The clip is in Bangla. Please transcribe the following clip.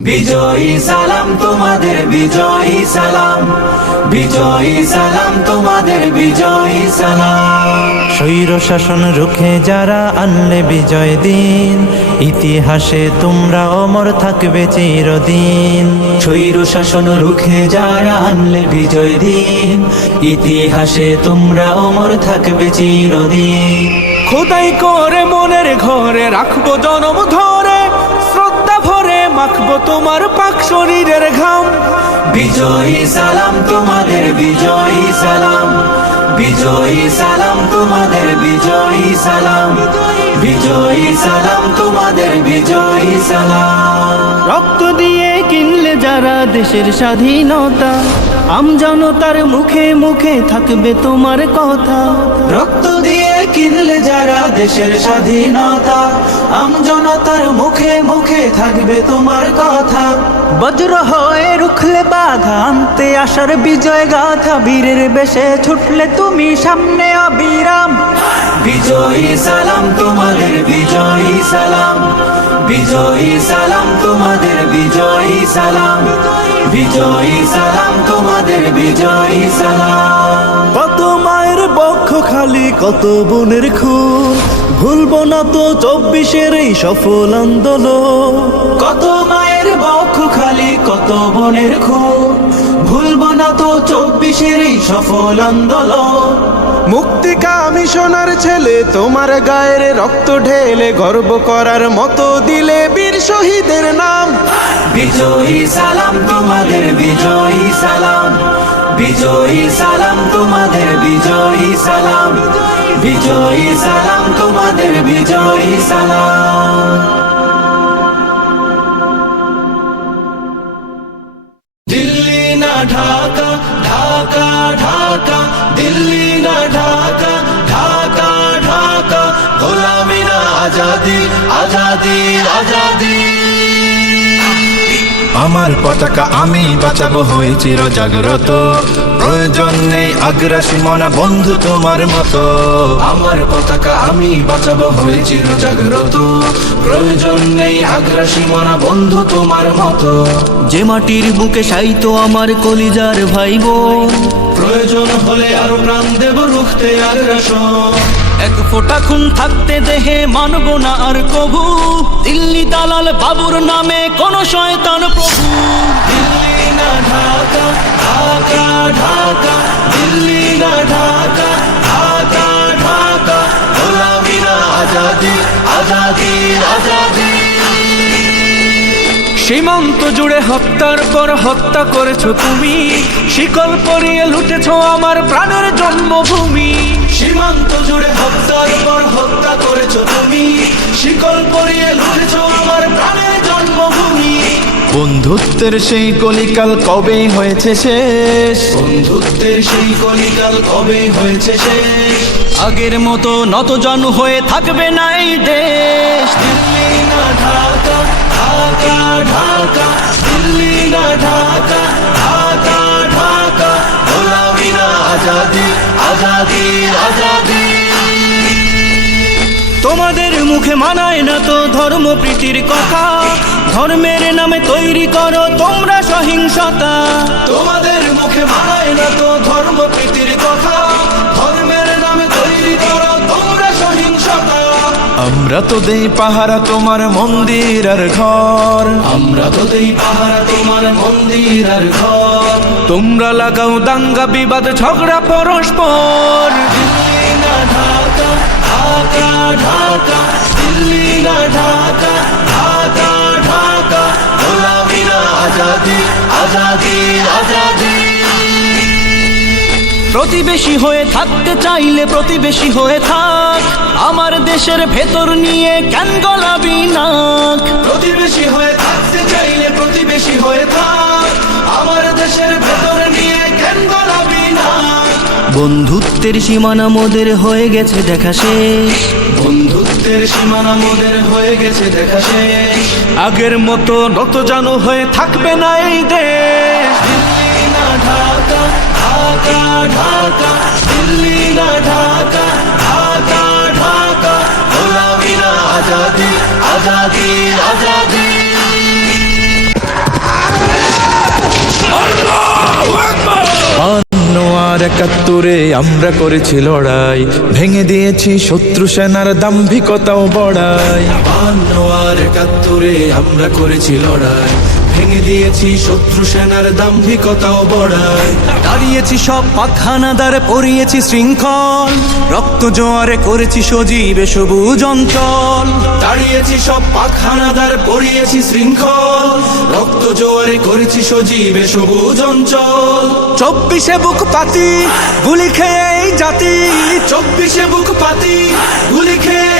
বিজয়ী সালাম তোমাদের বিজয়ী সালাম। বিজয়ী সালাম তোমাদের বিজয়ী সালাম। স্বৈর শাসন রুখে যারা আনলে বিজয় দিন। ইতিহাসে তোমরা অমর থাকবে চিরদিন। স্বৈর শাসন রুখে যারা আনলে বিজয় দিন। ইতিহাসে তোমরা অমর থাকবে চিরদিন। খোদাই করে মনের ঘরে রাখব জনম ধরে। মাখবো তোমার পাক শরীরের ঘাম। বিজয়ী সালাম তোমাদের বিজয়ী সালাম। বিজয়ী সালাম তোমাদের বিজয়ী সালাম। বিজয়ী সালাম তোমাদের বিজয়ী সালাম। রক্ত দিয়ে কিনলে যারা দেশের স্বাধীনতা আমজনতার মুখে মুখে থাকবে তোমার কথা। রক্ত দেশের স্বাধীনতা আমজনতার মুখে মুখে থাকবে তোমার কথা। বজ্র হয়ে রুখলে বাধা আনতে আসার বিজয় গাথা বীরের বেশে ছুটলে তুমি সামনে অবিরাম। বিজয়ী সালাম তোমাদের বিজয়ী সালাম। বিজয়ী সালাম তোমাদের বিজয়ী সালাম। বিজয়ী সালাম তোমাদের বিজয়ী সালাম। কত মায়ের বক্ষ খালি কত বোনের খুন। ভুলবো না তো চব্বিশের এই সফল আন্দোলন। কত মায়ের বক্ষ খালি কত বনের খুন। ভুলব না তো চব্বিশের এই সফল আন্দোলন। মুক্তিকামী সোনার ছেলে তোমার গায়ের রক্ত ঢেলে গর্ব করার মতো দিলে বীর শহীদের নাম। বিজয়ী সালাম তোমাদের বিজয়ী সালাম। বিজয়ী সালাম, তোমাদের বিজয়ী সালাম। বিজয়ী সালাম, তোমাদের বিজয়ী সালাম। দিল্লি না ঢাকা ঢাকা ঢাকা। দিল্লি না ঢাকা ঢাকা ঢাকা। গোলামি না আজাদি আজাদি আজাদি। আমার পতাকা আমি বাঁচাবো হয়ে চির জাগ্রত প্রয়োজন নেই আগ্রাসী মনা বন্ধু তোমার মতো। আমার পতাকা আমি বাঁচাবো হয়ে চির জাগ্রত প্রয়োজন নেই আগ্রাসী মনা বন্ধু তোমার মতো। যে মাটির বুকে সাইতো আমার কলিজার ভাই বোন প্রয়োজন হলে আরও প্রাণ দেব রুখতে আগ্রাসন। এক ফোঁটা খুন থাকতে দেহে মানব না আর কবু দিল্লি দালাল বাবুর নামে কোন শয়তান প্রভু। দিল্লি না ঢাকা ঢাকা ঢাকা। দিল্লি না ঢাকা ঢাকা ঢাকা। আজাদি আজাদি আজাদি। সীমান্ত জুড়ে হত্যার পর হত্যা করেছ তুমি। শিকল পরিয়ে লুটেছ আমার প্রাণের জন্মভূমি। সীমান্ত জুড়ে হত্যার পর হত্যা করেছ তুমি। শিকল পরিয়ে লুটেছো আমার প্রাণের জন্মভূমি। বন্ধুত্বের সেই কলিকাল কবেই হয়েছে শেষ? বন্ধুত্বের সেই কলিকাল কবে হয়েছে শেষ? আগের মতো নত জানু হয়ে থাকবে না এই দেশ। দিল্লি না ঢাকা ঢাকা ঢাকা। দিল্লি না ঢাকা ঢাকা ঢাকা। গোলামি না আজাদি। আজাদি আজাদি। তোমাদের মুখে মানায় না তো ধর্ম প্রীতির কথা। ধর্মের নামে তৈরি করো তোমরা সহিংসতা। তোমাদের মুখে মানায় না তো ধর্ম প্রীতির কথা। আমরা তো দেই পাহারা তোমার মন্দির আর ঘর। আমরা তো দেই পাহারা তোমার মন্দির আর ঘর। তোমরা লাগাও দাঙ্গা বিবাদ ঝগড়া পরস্পর। দিল্লি না ঢাকা ঢাকা ঢাকা। দিল্লি না ঢাকা ঢাকা ঢাকা। গোলামি না আজাদি আজাদি আজাদি। প্রতিবেশী হয়ে থাকতে চাইলে প্রতিবেশী হয়ে থাক। আমার দেশের ভেতর নিয়ে কেন গলাবি নাক? প্রতিবেশী হয়ে থাকতে চাইলে প্রতিবেশী হয়ে থাক। আমার দেশের ভেতর নিয়ে কেন গলাবি না বন্ধুত্বের সীমানা মোদের হয়ে গেছে দেখা শেষ। বন্ধুত্বের সীমানা মোদের হয়ে গেছে দেখা শেষ। আগের মতো নত জানু হয়ে থাকবে না এই দেশ। আর একাত্তরে আমরা করেছি লড়াই। ভেঙে দিয়েছি শত্রু সেনার দাম্ভিকতাও বড়াই। আর একাত্তরে আমরা করেছি লড়াই। ভেঙে দিয়েছি শত্রু সেনার দাম্ভিকতাও বড়ায় দাঁড়িয়েছি সব পাখানাদার পরিয়েছি শৃঙ্খল। রক্ত জোয়ারে করেছি সজীবে সবুজ অঞ্চল। দাঁড়িয়েছি সব পাখানাদার পড়িয়েছি শৃঙ্খল। রক্ত জোয়ারে করেছি সজীবে সবুজ অঞ্চল। চব্বিশে বুক পাতি গুলি খেয়ে জাতি। চব্বিশে বুক পাতি গুলি খেয়ে